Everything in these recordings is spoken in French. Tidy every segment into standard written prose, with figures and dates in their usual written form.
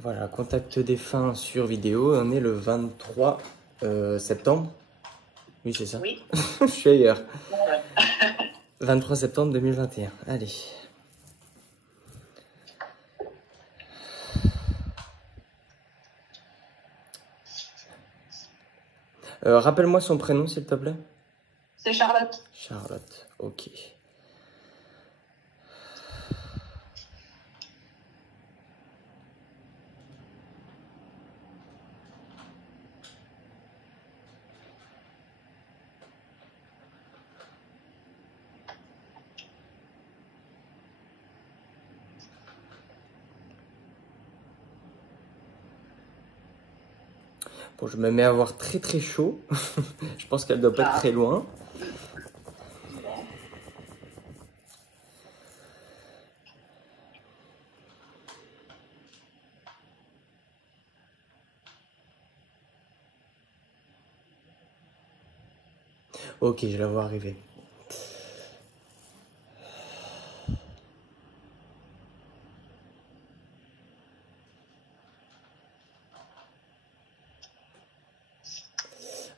Voilà, contact défunt sur vidéo. On est le 23 septembre. Oui, c'est ça. Oui. Je suis ailleurs. Ouais. 23 septembre 2021. Allez. Rappelle-moi son prénom, s'il te plaît. C'est Charlotte. Charlotte, ok. Bon, je me mets à avoir très très chaud. Je pense qu'elle doit pas être très loin. Ok, je la vois arriver.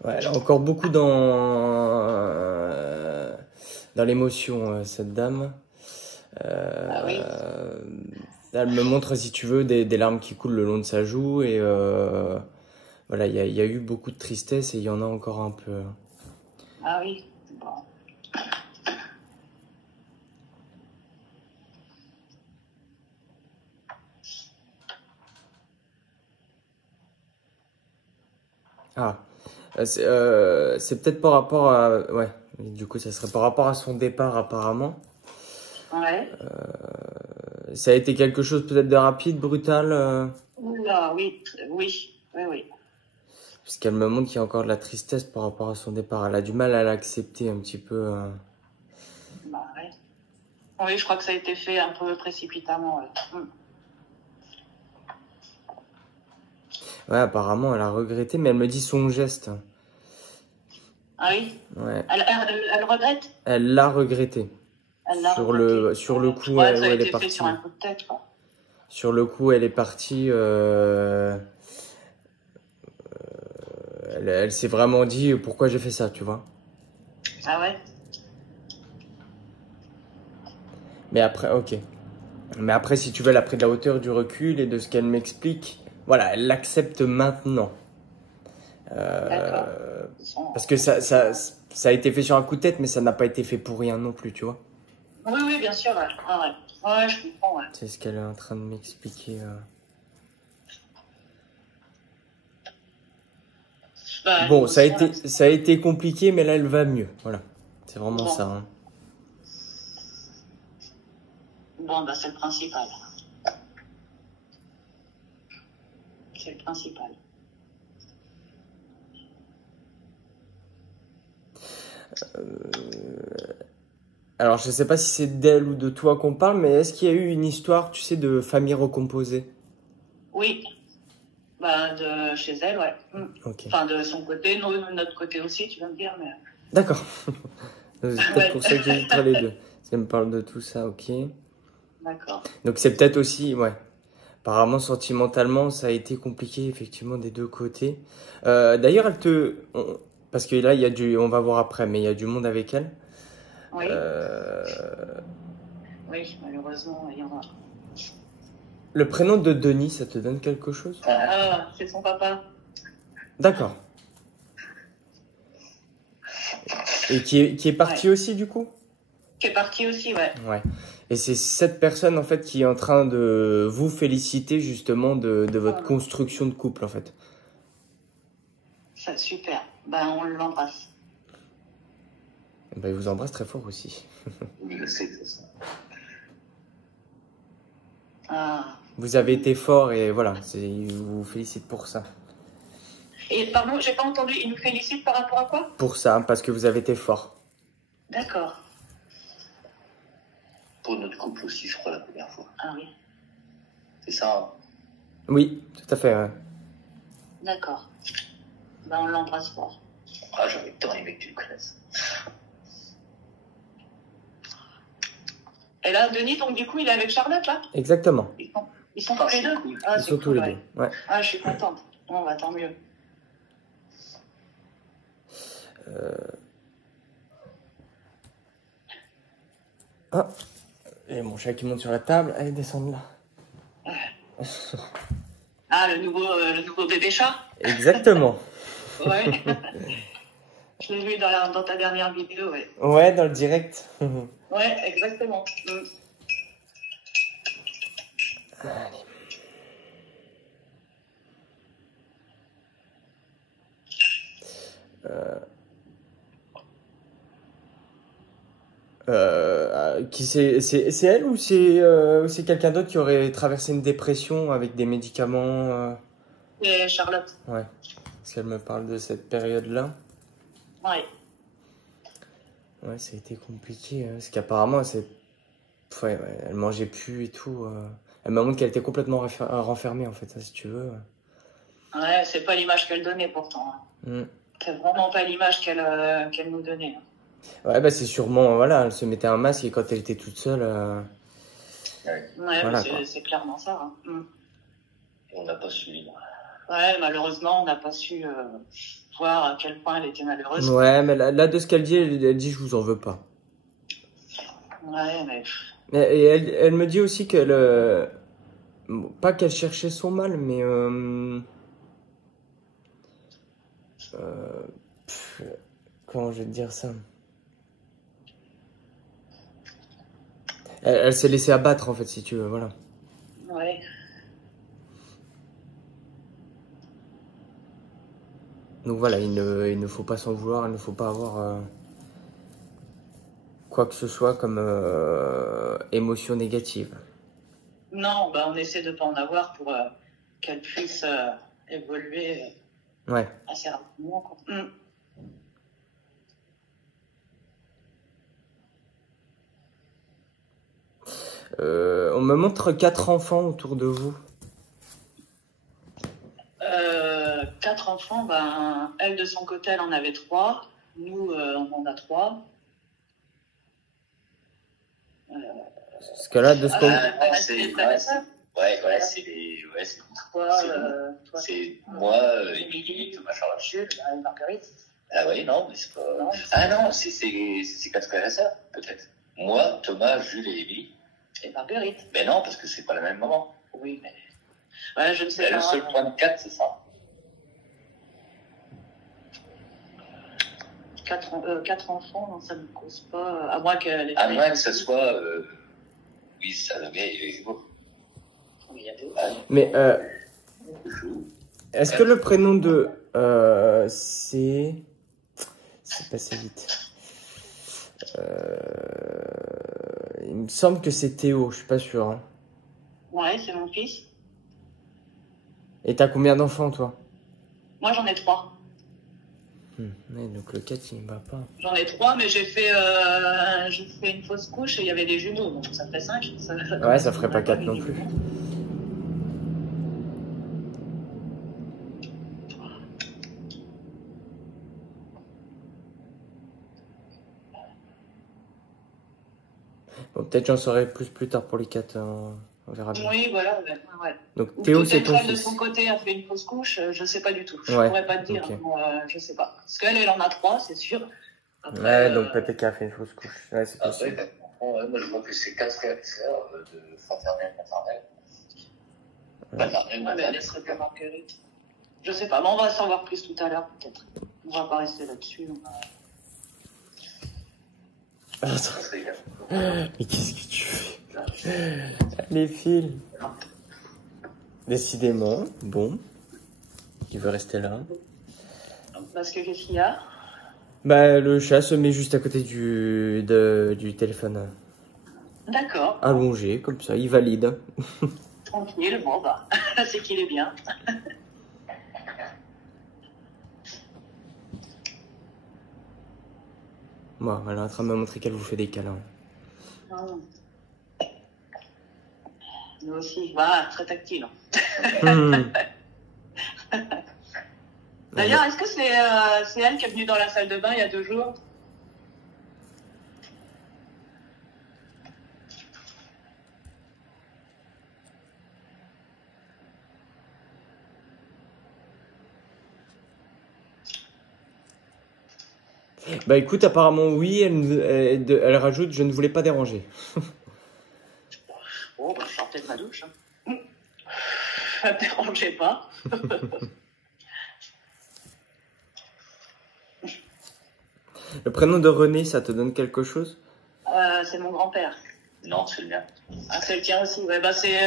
Ouais, elle a encore beaucoup dans l'émotion, cette dame. Ah oui. Elle me montre, si tu veux, des larmes qui coulent le long de sa joue. Et voilà, il y a eu beaucoup de tristesse et il y en a encore un peu. Ah oui. Bon. Ah, c'est peut-être par rapport à... Ouais, du coup, ça serait par rapport à son départ, apparemment. Ouais. Ça a été quelque chose peut-être de rapide, brutal Oula, oui, oui, oui, oui. Parce qu'elle me montre qu'il y a encore de la tristesse par rapport à son départ. Elle a du mal à l'accepter un petit peu. Bah ouais. Oui, je crois que ça a été fait un peu précipitamment. Ouais. Ouais, apparemment, elle a regretté, mais elle me dit son geste. Ah oui. Ouais. Elle regrette. Elle l'a regretté. Elle l'a Sur regretté. le Je coup, crois que ça a elle est été fait partie. sur un coup de tête, quoi. Sur le coup, elle est partie. Elle s'est vraiment dit pourquoi j'ai fait ça, tu vois. Ah ouais. Mais après, ok. Mais après, si tu veux, elle a pris de la hauteur, du recul et de ce qu'elle m'explique, voilà, elle l'accepte maintenant. D'accord. Parce que ça a été fait sur un coup de tête, mais ça n'a pas été fait pour rien non plus, tu vois. Oui, oui, bien sûr. Ouais, ouais. Ouais, je comprends. Ouais. C'est ce qu'elle est en train de m'expliquer. Bah, Bon, ça l'émotion, a été compliqué, mais là, elle va mieux. Voilà. C'est vraiment bon. ça. Hein. Bon, bah, c'est le principal. C'est le principal. Alors, je sais pas si c'est d'elle ou de toi qu'on parle, mais est-ce qu'il y a eu une histoire, tu sais, de famille recomposée? Oui. Bah, de chez elle, ouais. Ok. Enfin, de son côté, nous, de notre côté aussi, tu vas me dire, mais... D'accord. C'est peut-être Ouais. pour ça que j'hésiterai les deux. Si elle me parle de tout ça, ok. D'accord. Donc, c'est peut-être aussi, ouais. Apparemment, sentimentalement, ça a été compliqué, effectivement, des deux côtés. D'ailleurs, parce que là, on va voir après, mais il y a du monde avec elle. Oui. Oui, malheureusement, il y en a. Le prénom de Denis, ça te donne quelque chose? Ah, c'est son papa. D'accord. Et qui est parti aussi, du coup? Qui est parti aussi, ouais. Ouais. Et c'est cette personne, en fait, qui est en train de vous féliciter, justement, de votre construction de couple, en fait. Ça, super. Ben, on l'embrasse. Ben, il vous embrasse très fort aussi. Je sais, c'est ça. Ah. Vous avez été fort et voilà, il vous félicite pour ça. Et pardon, j'ai pas entendu, il nous félicite par rapport à quoi? Pour ça, parce que vous avez été fort. D'accord. Pour notre couple aussi, je crois, la première fois. Ah oui. C'est ça, hein? Oui, tout à fait. Ouais. D'accord. Ben, on l'embrasse fort. Ah, j'aurais tant aimé que tu le connaisses. Et là, Denis, donc du coup, il est avec Charlotte, là? Exactement. Ils sont Ah, tous les c'est deux. cool. Ah, Ils c'est sont tous cool, les ouais. deux. Ouais. Ah, je suis contente. Bon, bah, tant mieux. Ah, et mon chat qui monte sur la table. Allez, descendre là. Ah, le nouveau bébé chat? Exactement. Ouais. Je l'ai vu dans ta dernière vidéo, ouais. Ouais, dans le direct. Ouais, exactement. Allez. C'est elle ou c'est quelqu'un d'autre qui aurait traversé une dépression avec des médicaments Et Charlotte. Ouais, parce qu'elle me parle de cette période-là. Ouais. Ouais, ça a été compliqué, hein, parce qu'apparemment, ouais, elle mangeait plus et tout. Elle m'a montré qu'elle était complètement renfermée, en fait, ça, si tu veux. Ouais, c'est pas l'image qu'elle donnait pourtant. Mm. C'est vraiment pas l'image qu'elle nous donnait. Ouais, bah c'est sûrement, voilà, elle se mettait un masque et quand elle était toute seule, Ouais. Ouais, voilà, mais quoi. c'est clairement ça. Hein. On n'a pas suivi. Ouais, malheureusement, on n'a pas su voir à quel point elle était malheureuse. Ouais, mais là, de ce qu'elle dit, elle dit, je vous en veux pas. Ouais, mais Et elle me dit aussi qu'elle, bon, pas qu'elle cherchait son mal, mais pff, comment je vais te dire ça? Elle s'est laissée abattre, en fait, si tu veux, voilà. ouais. Donc voilà, il ne faut pas s'en vouloir, il ne faut pas avoir quoi que ce soit comme émotion négative. Non, bah, on essaie de pas en avoir pour qu'elle puisse évoluer Ouais. assez rapidement, quoi. On me montre 4 enfants autour de vous. 4 enfants, ben, elle de son côté, elle en avait 3. Nous, on en a 3. Parce que là, de ce qu'on... c'est Toi, c'est moi, Émilie, Thomas Charlotte. Jules, Marguerite. Ah oui, non, mais c'est pas. Non. Ah non, c'est ses 4 frères et sœurs, peut-être. Moi, Thomas, Jules et Émilie. Et Marguerite. Mais non, parce que c'est pas la même maman. Oui, mais. Ouais, je ne sais Mais pas. le seul point de 4, c'est ça. 4 enfants, non, ça ne me cause pas. À moins qu'elle ait. À moins que ce soit. Oui, ça le met. Oui, il y a deux. Mais est-ce que le prénom de... c'est passé vite. Il me semble que c'est Théo, je suis pas sûr. Hein. Ouais, c'est mon fils. Et t'as combien d'enfants, toi? Moi, j'en ai 3. Ouais, donc le 4, il me va pas. J'en ai 3, mais j'ai fait une fausse couche et il y avait des jumeaux, donc ça fait 5. Ouais, ça ferait pas 4 non plus. Bon, peut-être j'en saurai plus tard pour les 4. On verra bien. Oui, voilà. Ouais. Donc Ou Théo, c'est peut-être ton elle de fils. son côté a fait une fausse couche, je sais pas du tout. Je Ouais, pourrais pas te dire, ok. moi, je sais pas. Parce qu'elle, elle en a 3, c'est sûr. Après, Ouais, donc peut-être qu'elle a fait une fausse couche. Ouais, c'est Après, possible. moi, je vois que c'est 4 frères et sœurs de fraternelle, maternelle. Ouais. Maternelle, ouais, mais elle maternelle. serait pas Marguerite. Je sais pas, mais on va savoir plus tout à l'heure, peut-être. On va pas rester là-dessus. Attends, Ça serait bien. mais qu'est-ce que tu fais? Les fils. Décidément, bon. Il veut rester là. Parce que qu'est-ce qu'il y a? Bah, le chat se met juste à côté du téléphone. D'accord. Allongé, comme ça, il valide. Tranquille, bon bah, c'est qu'il est bien. Bon, elle est en train de me montrer qu'elle vous fait des câlins. Nous aussi, voilà, très tactile. D'ailleurs, est-ce que c'est elle qui est venue dans la salle de bain il y a 2 jours? Bah écoute, apparemment oui, elle rajoute, je ne voulais pas déranger. Oh, bah, je sors peut-être ma douche. Hein. Ça ne dérangeait pas. Le prénom de René, ça te donne quelque chose? C'est mon grand-père. Non, c'est le mien. Ah, c'est le tien aussi. Ouais, bah, c'est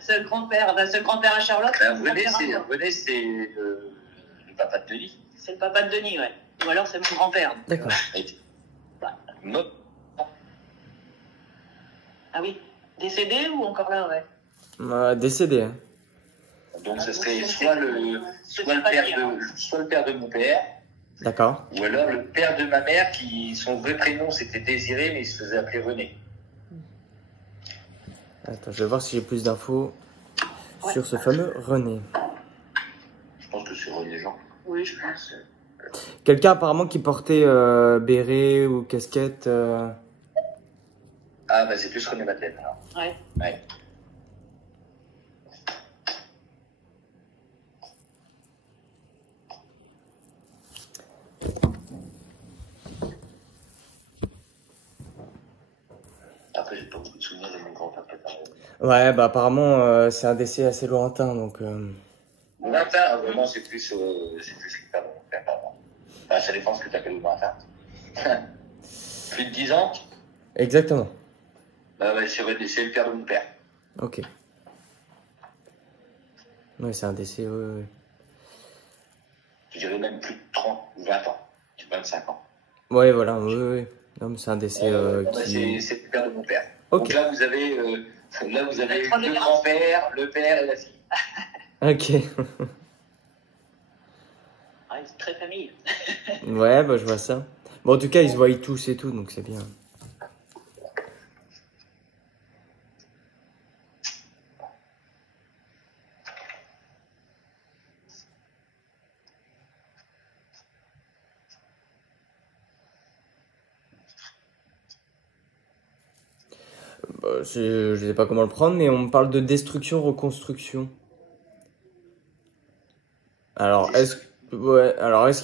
c'est le grand-père. Bah, c'est le grand-père à Charlotte. René, c'est le papa de Denis. C'est le papa de Denis, ouais. Ou alors c'est mon grand-père. D'accord. Moi, Ah oui. Décédé ou encore là, ouais. Décédé. Hein. donc Ah, ce serait donc, soit le père de mon père, D'accord. ou alors le père de ma mère, qui son vrai prénom c'était Désiré, mais il se faisait appeler René. Attends, je vais voir si j'ai plus d'infos Ouais. sur ce fameux René. Je pense que c'est René Jean. Oui, je pense. Quelqu'un apparemment qui portait béret ou casquette. Ah, bah c'est plus René Madeleine. Alors. Ouais. Ouais. Après, j'ai pas beaucoup de souvenirs de mon grand-père. Ouais, bah apparemment c'est un décès assez lointain, donc. Lointain, vraiment, c'est plus le père de mon père, pardon. Enfin, ça dépend ce que tu appelles lointain. Plus de 10 ans, Exactement. bah, ouais, c'est le père de mon père. Ok. Ouais, c'est un décès. Ouais. Je dirais même plus de 30 ou 20 ans, 25 ans. Ouais, voilà. Ouais. Non, mais c'est un décès qui. C'est le père de mon père. Ok. Donc là, vous avez trois le générations. grand-père, le père et la fille. Ok. Ah, c'est très famille. Ouais, bah je vois ça. Bon, en tout cas, ils se voient tous et tout, donc c'est bien. Bah, je sais pas comment le prendre, mais on me parle de destruction, reconstruction. Alors, est-ce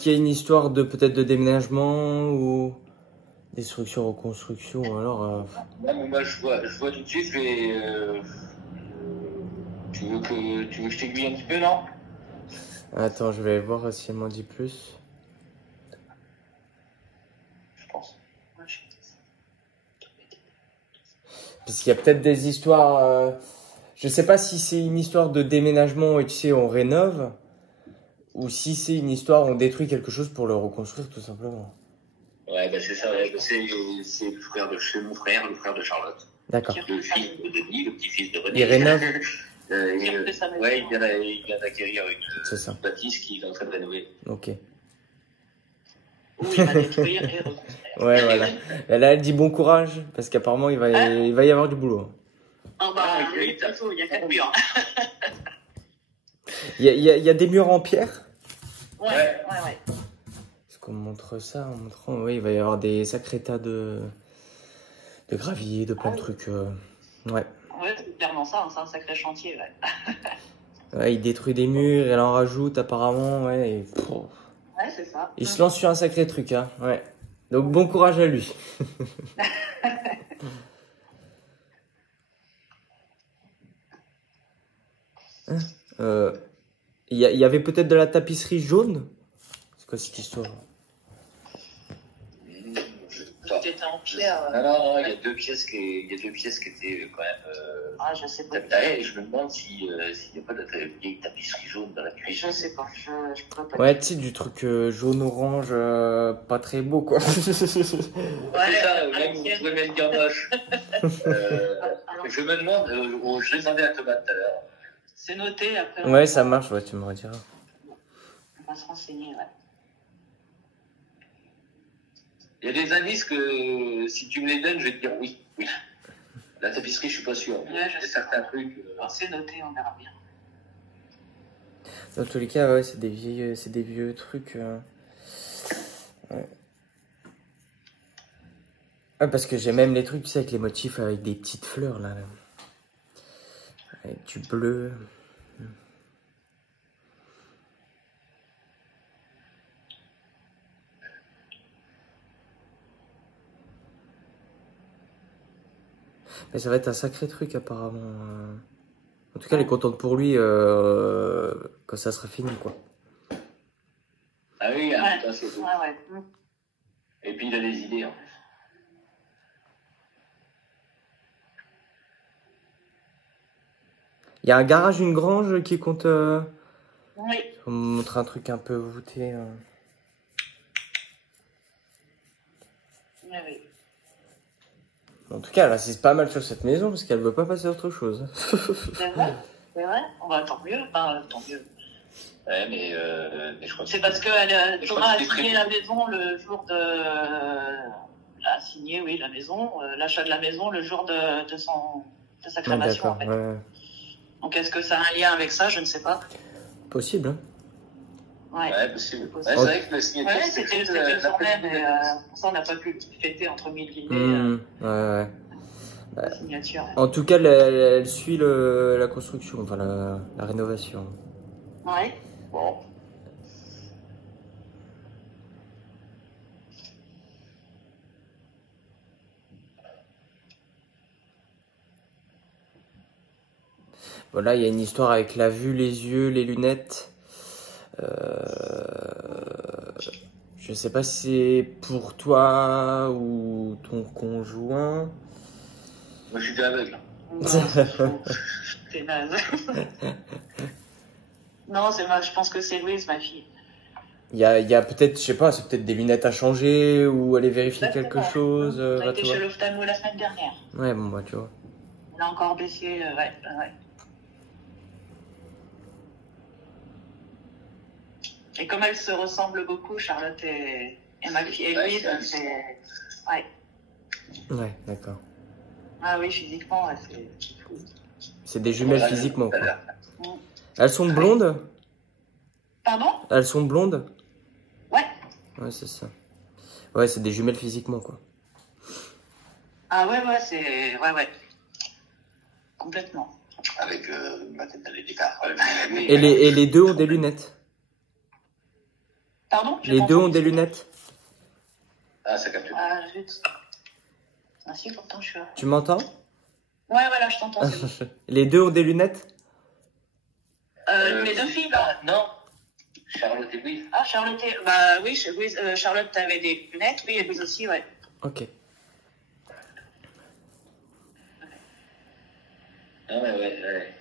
qu'il y a une histoire de peut-être de déménagement ou destruction, reconstruction, ou alors Non, mais moi, je vois tout de suite, mais tu veux que je t'aiguille un petit peu, non? Attends, je vais voir si elle m'en dit plus. Je pense. Parce qu'il y a peut-être des histoires. Je sais pas si c'est une histoire de déménagement et tu sais, on rénove, ou si c'est une histoire on détruit quelque chose pour le reconstruire tout simplement. Ouais, bah c'est ça, ouais. C'est mon frère, le frère de Charlotte. D'accord. Le fils de Denis, le petit-fils de René. Il rénove. Ouais, il vient d'acquérir C'est ça. une bâtisse qu'il est en train de rénover. Ok. Où il va détruire et reconstruire. Ouais, voilà. Et là, elle dit bon courage, parce qu'apparemment, il va y avoir du boulot. Ah bah, oui, plutôt, il y a 4 murs. Il y a des murs en pierre? Ouais. Est-ce qu'on montre ça en montrant? Oui, il va y avoir des sacrés tas de gravier, de plein de trucs. Ouais. Ouais, c'est clairement ça, hein, c'est un sacré chantier, ouais. Ouais, il détruit des murs, elle en rajoute apparemment, ouais. Et... Ouais, c'est ça. Il se lance sur un sacré truc, hein. Ouais. Donc bon courage à lui. Il y avait peut-être de la tapisserie jaune? C'est quoi cette histoire? Tout était en pierre. Non, il y a deux pièces qui étaient quand même. Ah, je sais pas. Et je me demande s'il n'y a pas de vieille tapisserie jaune dans la cuisine. Je sais pas, je peux pas. Ouais, tu sais, du truc jaune-orange, pas très beau, quoi. C'est ça, même vous pouvez même dire moche. Je me demande, je l'ai demandé à Thomas tout à l'heure. C'est noté après. Ouais, ça marche, ouais, tu me rediras. On va se renseigner, ouais. Il y a des indices que si tu me les donnes, je vais te dire oui. La tapisserie, je suis pas sûr. Ouais, je sais. Certains trucs. Alors, c'est noté, on verra bien. Dans tous les cas, ouais, c'est des vieux trucs. Ouais. Ouais, parce que j'ai même les trucs, tu sais, avec les motifs avec des petites fleurs, là. Avec du bleu. Mais ça va être un sacré truc apparemment. En tout cas, elle est contente pour lui quand ça sera fini, quoi. Ah oui, Ouais. putain, c'est tout. Ouais. Et puis il a des idées en plus. Il y a un garage, une grange qui compte... Oui. Pour me montrer un truc un peu voûté. Oui. En tout cas, elle insiste pas mal sur cette maison parce qu'elle veut pas passer à autre chose. C'est vrai. C'est vrai. Tant mieux. Enfin, tant mieux. Ouais, mais je crois que C'est parce que Je Thomas crois a que c'était signé prévu. la maison le jour de. A signé, oui, la maison, l'achat de la maison le jour de sa Ouais, crémation. d'accord. En fait. Ouais. Donc est-ce que ça a un lien avec ça? Je ne sais pas. Possible, hein. Ouais. Ouais, possible. Ouais, Possible. c'est vrai que la signature, Ouais, c'était le jour même, mais pour ça on n'a pas pu fêter entre mille guillemets Ouais. la signature. En tout cas, elle suit la construction, enfin la rénovation. Ouais. Bon. Voilà, il y a une histoire avec la vue, les yeux, les lunettes. Je sais pas si c'est pour toi ou ton conjoint. Moi, je suis aveugle. Non, c'est faux. C'est naze. Non, c'est je pense que c'est Louise, ma fille. Il y a peut-être, je sais pas, c'est peut-être des lunettes à changer ou aller vérifier quelque Exactement. chose. On a bah, été tu vois. chez l'ophtalmo la semaine dernière. Ouais, bon, bah, tu vois. On a encore baissé, ouais. Et comme elles se ressemblent beaucoup, Charlotte et ma fille et Louise, Ouais, c'est... Ouais. Ouais, d'accord. Ah oui, physiquement, ouais, c'est fou. C'est des jumelles Ouais, physiquement, tout à quoi. l'heure. Elles sont blondes? Pardon? Elles sont blondes? Ouais. Ouais, c'est ça. Ouais, c'est des jumelles physiquement, quoi. Ah ouais, c'est... Ouais. Complètement. Avec ma tête à l'écart. Et les deux ont des lunettes. Pardon? Les deux ont des lunettes. Ah, ça capte. Ah, zut. Ah si, pourtant, je suis là. Tu m'entends? Ouais, voilà, je t'entends. c'est bon. Les deux ont des lunettes? Les deux filles, là. Non. Charlotte et Louise. Ah, Charlotte, bah oui, Louise, Charlotte avait des lunettes, oui, et Louise aussi, ouais. Ok. Ah ouais.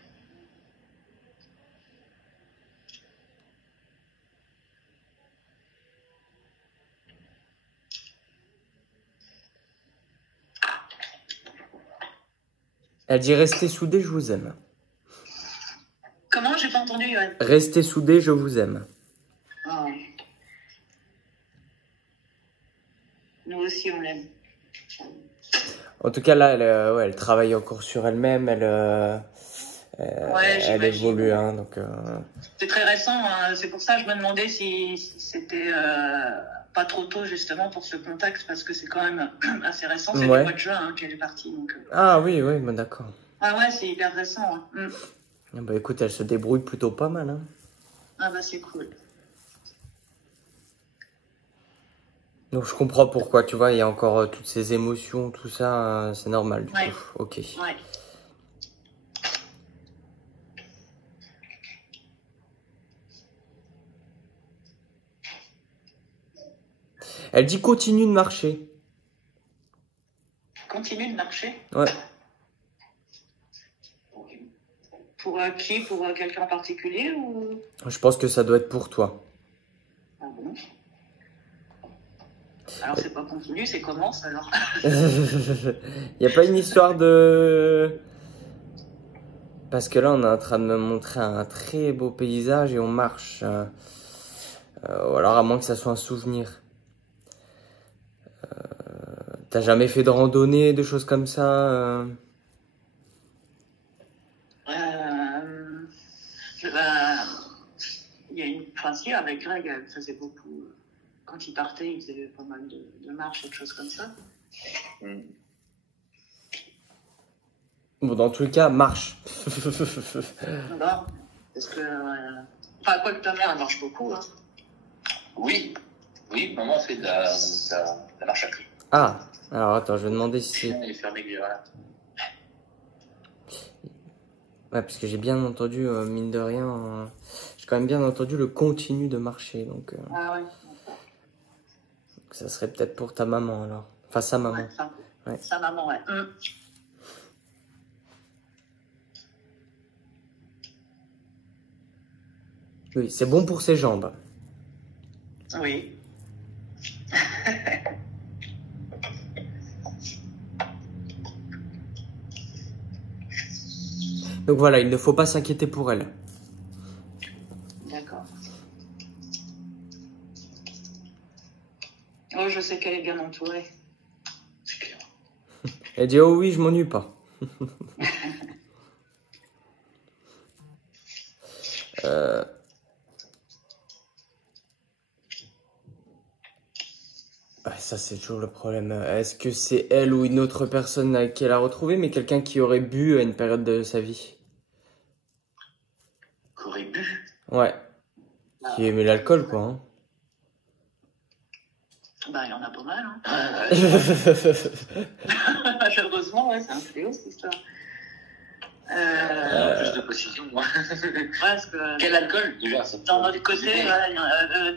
Elle dit restez soudés, je vous aime. Comment? J'ai pas entendu, Yoann. Restez soudés, je vous aime. Ah ouais. Nous aussi, on l'aime. En tout cas, là, elle travaille encore sur elle-même. Elle Ouais, j'imagine. évolue, hein, donc. C'est très récent, hein. C'est pour ça que je me demandais si c'était pas trop tôt, justement, pour ce contact, parce que c'est quand même assez récent. C'est Ouais. le mois de juin qu'elle est partie. Donc... Ah oui, bah, d'accord. Ah ouais, c'est hyper récent. Hein. Ah bah écoute, elle se débrouille plutôt pas mal, hein. Ah bah c'est cool. Donc je comprends pourquoi, tu vois, il y a encore toutes ces émotions, tout ça, c'est normal du Ouais. coup. Ok. Ouais. Elle dit continue de marcher. Continue de marcher. Ouais. Pour qui? Pour quelqu'un en particulier ou... Je pense que ça doit être pour toi. Ah bon? Alors c'est pas continue, c'est commence alors. Il n'y a pas une histoire de... Parce que là, on est en train de me montrer un très beau paysage et on marche. Ou alors, à moins que ça soit un souvenir. T'as jamais fait de randonnée, de choses comme ça Il y a une... Enfin si, avec Greg, elle faisait beaucoup... Quand il partait, il faisait pas mal de marches et de choses comme ça. Bon, dans tous les cas, marche. Bon, parce que... Enfin, quoi que ta mère, elle marche beaucoup, hein. Oui, maman fait de la marche à pied. Ah, alors attends, je vais demander si Le chien est fermé, voilà. Ouais, parce que j'ai bien entendu, mine de rien, j'ai quand même bien entendu le continu de marcher, donc Ah ouais. ça serait peut-être pour ta maman alors. Enfin, sa maman. Ouais, ça. Ouais. Sa maman, ouais. Oui, c'est bon pour ses jambes. Oui. Donc voilà, il ne faut pas s'inquiéter pour elle. D'accord. Oh, je sais qu'elle est bien entourée. C'est clair. Elle dit, oh oui, je m'ennuie pas. Ouais, ça, c'est toujours le problème. Est-ce que c'est elle ou une autre personne qu'elle a retrouvée, mais quelqu'un qui aurait bu à une période de sa vie? Qu'aurait bu. Ouais. Qui aimait l'alcool, quoi. Hein. Bah, il y en a pas mal, hein. Ouais. Malheureusement, ouais, c'est un fléau, cette histoire. Plus de précision, moi. Ouais, parce que... Quel alcool, déjà? Dans du côté,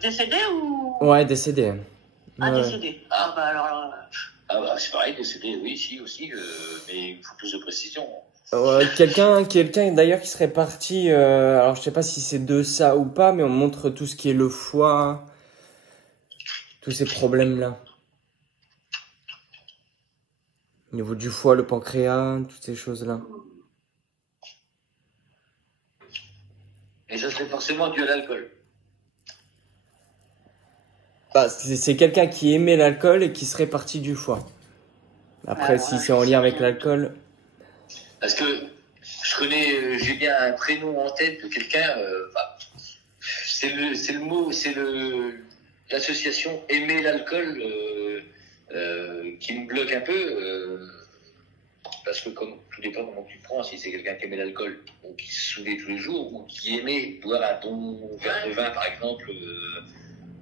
décédé ou... Ouais, décédé. Ah, Ouais. décédé. Ah, bah alors... Ah bah c'est pareil, décédé, oui, si, aussi, mais il faut plus de précision. Quelqu'un d'ailleurs qui serait parti, alors je sais pas si c'est de ça ou pas, mais on montre tout ce qui est le foie, tous ces problèmes-là. Au niveau du foie, le pancréas, toutes ces choses-là. Et ça serait forcément dû à l'alcool. Bah, c'est quelqu'un qui aimait l'alcool et qui serait parti du foie. Après, si c'est en lien avec l'alcool... Parce que je connais, j'ai bien un prénom en tête de quelqu'un, c'est le mot, c'est l'association aimer l'alcool qui me bloque un peu, parce que comme tout dépend comment tu prends, si c'est quelqu'un qui aimait l'alcool, ou qui se saoulait tous les jours, ou qui aimait boire un bon verre de vin par exemple,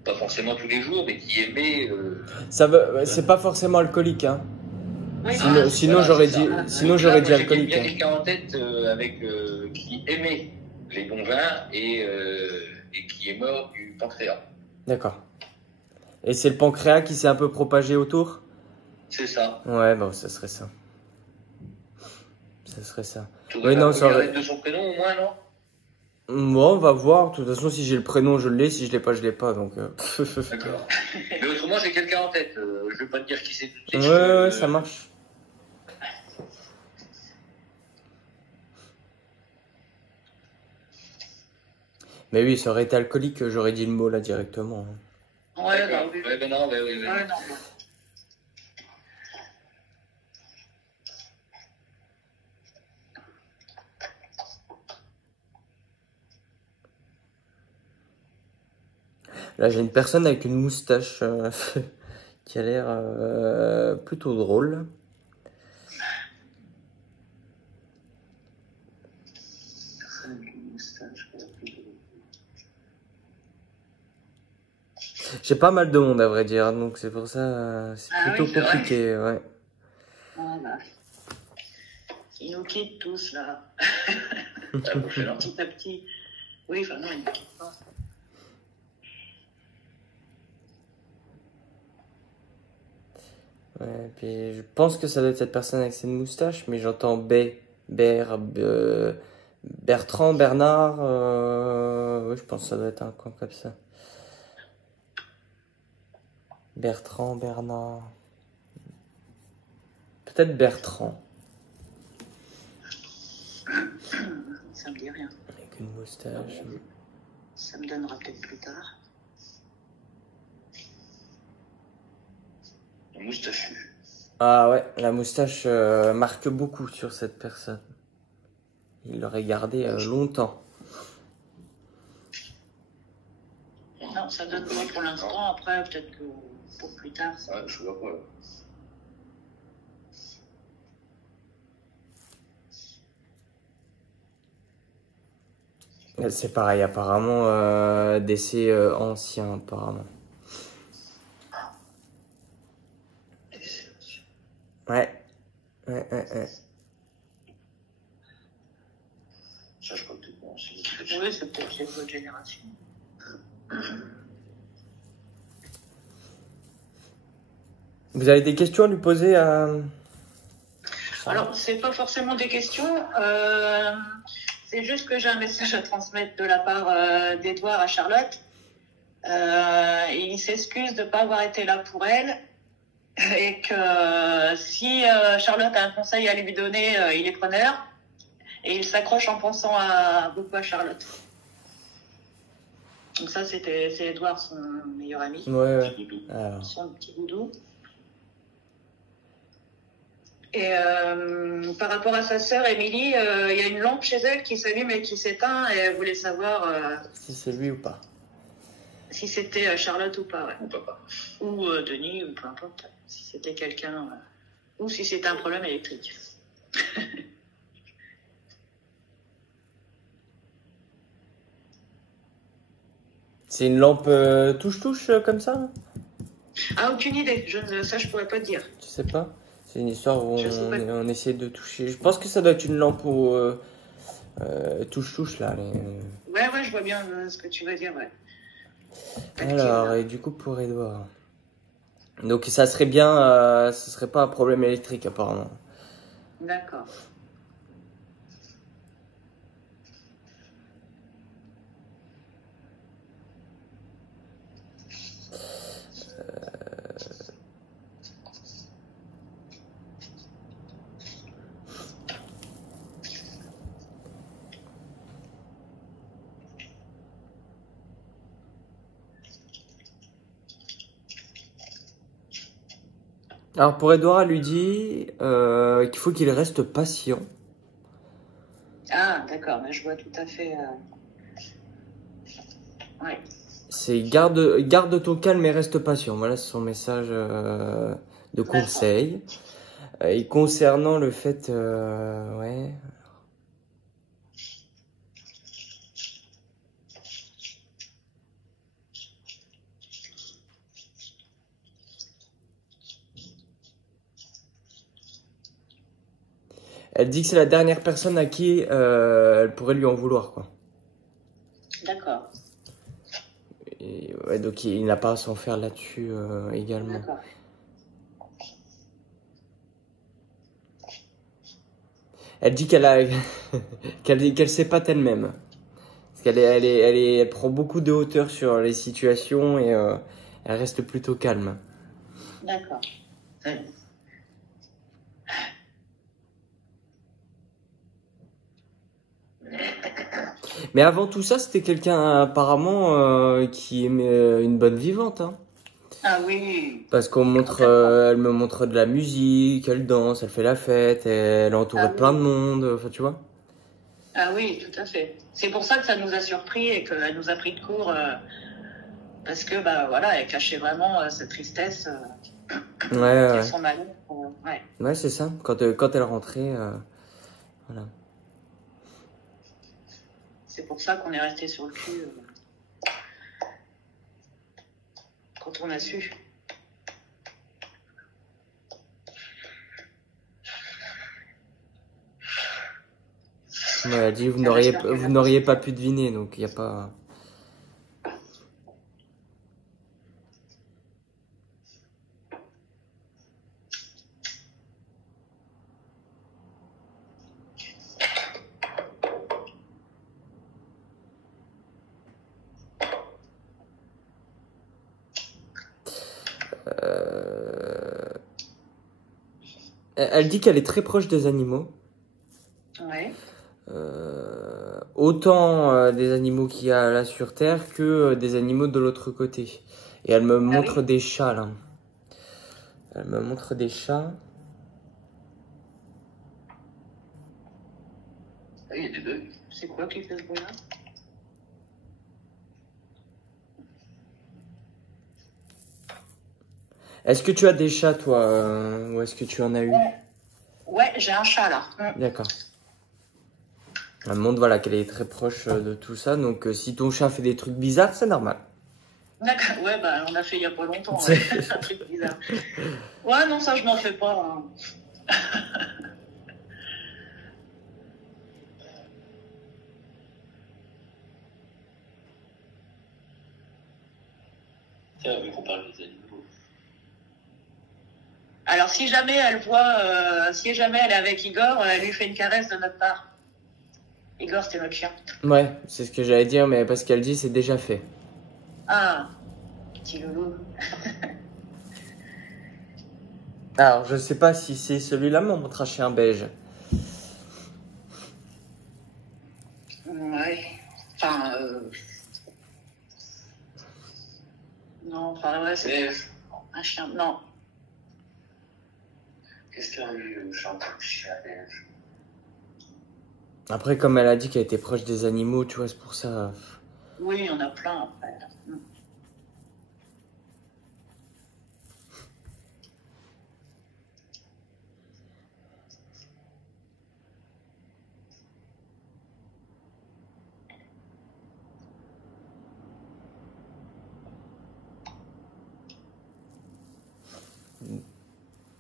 pas forcément tous les jours, mais qui aimait. C'est pas forcément alcoolique, hein. Oui, Sinon voilà, j'aurais c'est dit, ça. sinon Donc j'aurais là, dit moi, alcoolique. J'ai Hein. bien quelqu'un en tête qui aimait les bons vins et qui est mort du pancréas. D'accord. Et c'est le pancréas qui s'est un peu propagé autour? C'est ça. Ouais, bon, ça serait ça. Ça serait ça. Tu Oui, aurais non, la ça première aurait... lettre de son prénom au moins, non? Bon, on va voir. De toute façon, si j'ai le prénom, je l'ai. Si je l'ai pas, je l'ai pas. Donc. D'accord. Mais autrement, j'ai quelqu'un en tête. Je vais pas te dire qui c'est tout de suite. Ouais, ça marche. Mais oui, ça aurait été alcoolique, j'aurais dit le mot là directement. Ouais, bah oui. Ouais, ben non, ben oui. Ouais, non. Là, j'ai une personne avec une moustache qui a l'air plutôt drôle. J'ai pas mal de monde à vrai dire, donc c'est pour ça c'est plutôt oui, c'est compliqué, ouais. Voilà. Ils nous quittent tous, là. Petit Petit à petit. Oui, enfin non, ils ne quittent pas. Ouais, puis je pense que ça doit être cette personne avec cette moustache, mais j'entends Bertrand, Bernard, ouais, je pense que ça doit être un coin comme ça. Bertrand, Bernard. Peut-être Bertrand. Ça me dit rien. Avec une moustache. Ça me donnera peut-être plus tard. Moustachu. Ah ouais, la moustache marque beaucoup sur cette personne. Il l'aurait gardé longtemps. Non, ça donne pas pour l'instant. Après, peut-être que pour plus tard. Ouais, je vois pas. C'est pareil, apparemment, décès ancien, apparemment. Ouais. Ouais. Oui, c'est peut-être les autres générations. Vous avez des questions à lui poser à... Alors, c'est pas forcément des questions. C'est juste que j'ai un message à transmettre de la part d'Edouard à Charlotte. Il s'excuse de ne pas avoir été là pour elle. Et que si Charlotte a un conseil à lui donner, il est preneur. Et il s'accroche en pensant beaucoup à Charlotte. Donc ça, c'est Edouard, son meilleur ami. Ouais. Son petit doudou. Et par rapport à sa sœur Émilie, il y a une lampe chez elle qui s'allume et qui s'éteint. Et elle voulait savoir si c'est lui ou pas. Si c'était Charlotte ou pas, ouais. Ou papa. Ou Denis, ou peu importe. Si c'était quelqu'un... ou si c'était un problème électrique. C'est une lampe touche-touche comme ça? Ah, aucune idée. Ça, je pourrais pas te dire. Je sais pas. C'est une histoire où on essaie de toucher. Je pense que ça doit être une lampe où touche-touche là. Ouais, je vois bien ce que tu veux dire, ouais. Alors, et du coup pour Edouard. Donc ça serait bien, ce serait pas un problème électrique apparemment. D'accord. Alors pour Edouard, elle lui dit qu'il faut qu'il reste patient. Ah, d'accord, je vois tout à fait. Ouais. C'est garde ton calme et reste patient. Voilà, c'est son message de conseil. Et concernant le fait, ouais. Elle dit que c'est la dernière personne à qui elle pourrait lui en vouloir, quoi. D'accord. Et ouais, donc il n'a pas à s'en faire là-dessus également. D'accord. Elle dit qu'elle sait pas elle-même. Parce elle prend beaucoup de hauteur sur les situations et elle reste plutôt calme. D'accord. Mais avant tout ça, c'était quelqu'un apparemment qui aimait une bonne vivante. Hein. Ah oui. Parce elle me montre de la musique, elle danse, elle fait la fête, elle est entourée de plein de monde, enfin tu vois. Ah oui, tout à fait. C'est pour ça que ça nous a surpris et qu'elle nous a pris de court parce que bah voilà, elle cachait vraiment sa tristesse, ouais. son malheur. Ouais, c'est ça. Quand elle rentrait, voilà. C'est pour ça qu'on est resté sur le cul quand on a su. Ouais, elle dit vous n'auriez pas pu deviner, donc il n'y a pas... Elle dit qu'elle est très proche des animaux. Ouais. Autant des animaux qu'il y a là sur Terre que des animaux de l'autre côté. Et elle me montre des chats là. Elle me montre des chats. Ah, il y a des bugs. C'est quoi qui fait ce bruit-là? Est-ce que tu as des chats toi ou est-ce que tu en as eu? Ouais, j'ai un chat là. D'accord. Elle me montre voilà, qu'elle est très proche de tout ça. Donc si ton chat fait des trucs bizarres, c'est normal. D'accord, ouais, bah on a fait il y a pas longtemps, ouais. Un truc bizarre. Ouais, non, ça je m'en fais pas. Hein. vu qu'on parle des animaux. Alors, si jamais elle voit, si jamais elle est avec Igor, elle lui fait une caresse de notre part. Igor, c'est notre chien. Ouais, c'est ce que j'allais dire, mais parce qu'elle dit c'est déjà fait. Ah, petit loulou. Alors, je sais pas si c'est celui-là, mais on montre un chien beige. Ouais. Enfin, non, enfin, ouais, c'est un chien. Non. Qu'est-ce qu'il y a eu, chante le chien belge? Après, comme elle a dit qu'elle était proche des animaux, tu vois, c'est pour ça. Oui, il y en a plein après.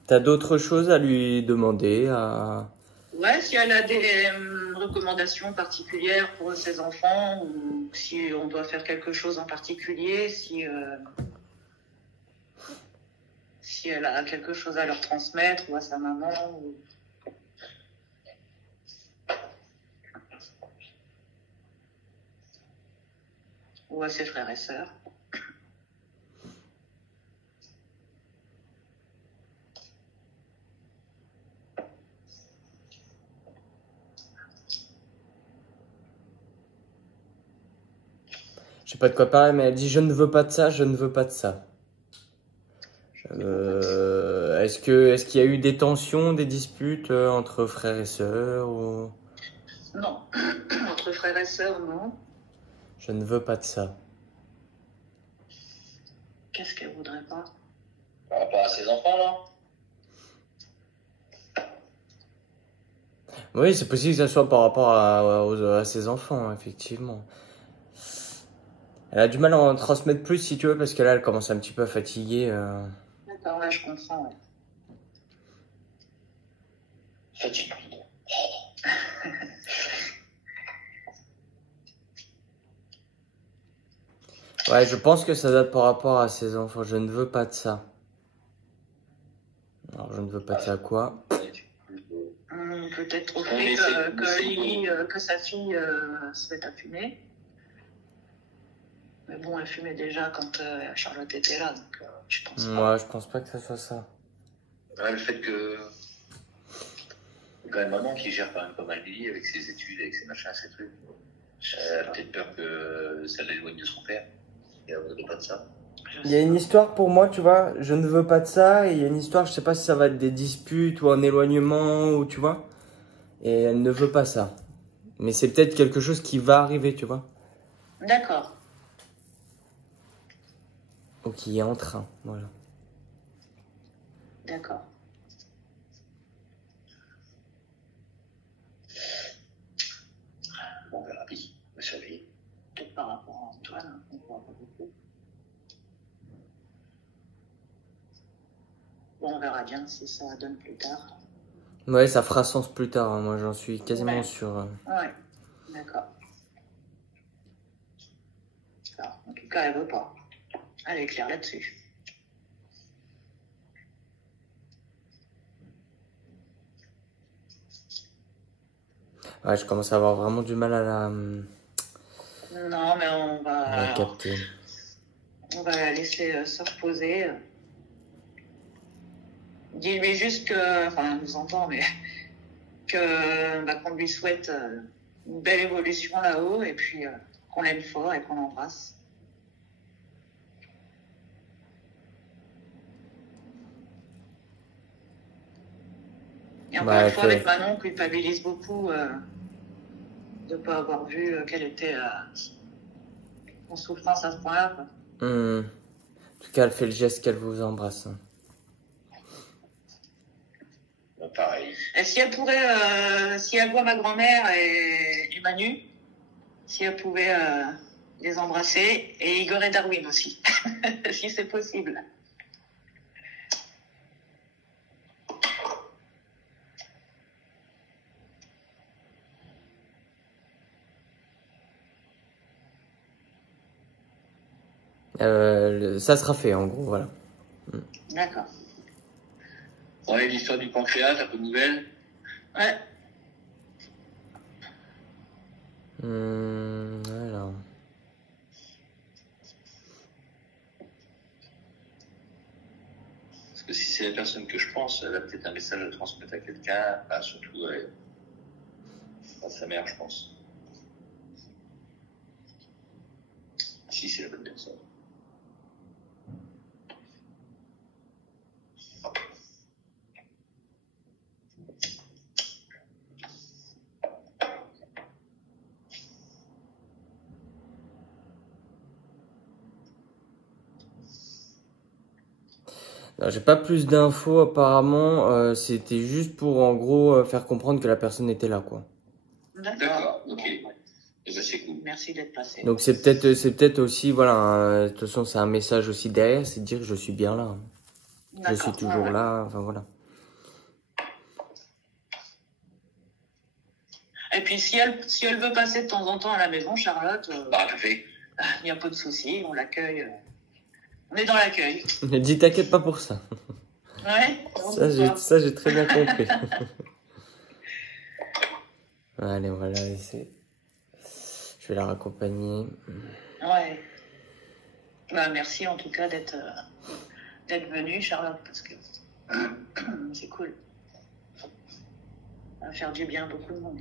T'as d'autres choses à lui demander à... Ouais, si elle a des recommandations particulières pour ses enfants, ou si on doit faire quelque chose en particulier, si elle a quelque chose à leur transmettre, ou à sa maman, ou à ses frères et sœurs. Je sais pas de quoi parler, mais elle dit je ne veux pas de ça, je ne veux pas de ça. Est-ce qu'il y a eu des tensions, des disputes entre frères et sœurs ou... Non, entre frères et sœurs, non. Je ne veux pas de ça. Qu'est-ce qu'elle voudrait pas? Par rapport à ses enfants, là? Oui, c'est possible que ça soit par rapport à ses enfants, effectivement. Elle a du mal à en transmettre plus, si tu veux, parce que là, elle commence un petit peu à fatiguer. D'accord, ouais, je comprends, ouais. Fatigue. Ouais, je pense que ça date par rapport à ses enfants. Je ne veux pas de ça. Alors, je ne veux pas de ça quoi? Peut-être au On fait essaie- que sa fille se mette à fumer. Mais bon, elle fumait déjà quand Charlotte était là, donc je pense pas. Moi, je pense pas que ça soit ça. Ouais, le fait que. Quand même maman qui gère quand même pas mal Lily avec ses études, avec ses machins, ses trucs. Elle a peut-être peur que ça l'éloigne de son père. Et elle voudrait pas de ça. Il y a une histoire pour moi, tu vois, je ne veux pas de ça, et il y a une histoire, je sais pas si ça va être des disputes ou un éloignement, ou tu vois, et elle ne veut pas ça. Mais c'est peut-être quelque chose qui va arriver, tu vois, D'accord, ou qui est en train, voilà. d'accord. Bon, on verra bien. Mais ça va. Peut-être par rapport à Antoine, on voit pas beaucoup. Bon, on verra bien si ça donne plus tard. Ouais, ça fera sens plus tard, hein, moi j'en suis quasiment Ouais. sûr. Ouais, d'accord. Alors, en tout cas, elle veut pas. Elle est claire là-dessus. Ouais, je commence à avoir vraiment du mal à Non, mais on à la va, capter. on va la laisser se reposer. Dis-lui juste que, enfin, elle nous entend, mais qu'on lui souhaite une belle évolution là-haut et puis qu'on l'aime fort et qu'on l'embrasse. Et encore Ouais, une fois, ok. avec Manon, on culpabilise beaucoup de ne pas avoir vu qu'elle était en souffrance à ce point-là, quoi. En tout cas, elle fait le geste qu'elle vous embrasse. Bon, pareil. Et si elle pourrait, si elle voit ma grand-mère et Manu, si elle pouvait les embrasser, et Igor et Darwin aussi, si c'est possible. Ça sera fait, en gros, voilà. D'accord. Ouais, l'histoire du pancréas, un peu nouvelle. Ouais. Alors. Parce que si c'est la personne que je pense, elle a peut-être un message à transmettre à quelqu'un, surtout à sa mère, je pense. Si c'est la bonne personne. J'ai pas plus d'infos apparemment, c'était juste pour en gros faire comprendre que la personne était là, quoi. D'accord, ok. Et ça c'est cool. Merci d'être passé. Donc c'est peut-être aussi, voilà, de toute façon c'est un message aussi derrière, c'est de dire que je suis bien là. Je suis toujours là, enfin voilà. Et puis si elle veut passer de temps en temps à la maison, Charlotte, Parfait. il n'y a pas de souci, on l'accueille. On est dans l'accueil. Ne dis t'inquiète pas pour ça. Ouais. Ça j'ai très bien compris. Allez, on va la laisser. Je vais la raccompagner. Ouais. Bah, merci en tout cas d'être venue, Charlotte, parce que c'est cool. Ça va faire du bien à beaucoup de monde.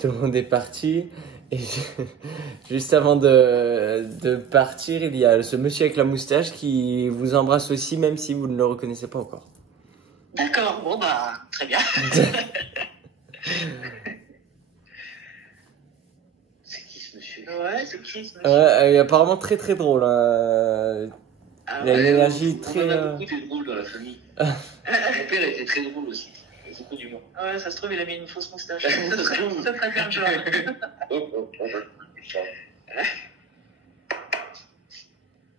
Tout le monde est parti. Et juste avant de partir, il y a ce monsieur avec la moustache qui vous embrasse aussi, même si vous ne le reconnaissez pas encore. D'accord, bon bah, très bien. C'est qui ce monsieur? Ouais, c'est qui ce monsieur? Ouais, apparemment très très drôle. Il a une énergie très... On en a beaucoup de drôles dans la famille. Mon père était très drôle aussi. Beaucoup d'humour. Ouais, ça se trouve, il a mis une fausse moustache. Ça serait bien le genre.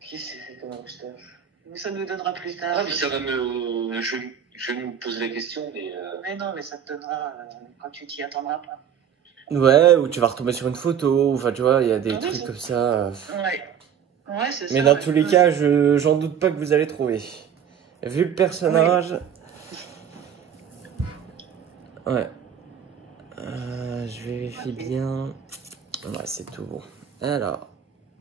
Qui c'est cette moustache? Mais ça nous donnera plus tard. Ah, mais ça va me. Je me pose la question, mais. Mais non, mais ça te donnera quand tu t'y attendras pas. Ouais, ou tu vas retomber sur une photo, enfin tu vois, il y a des trucs comme ça. Ouais. Ouais, c'est ça. Mais dans tous les cas, j'en doute pas que vous allez trouver. Vu le personnage... Ouais. Je vérifie bien. Ouais, c'est tout bon. Alors...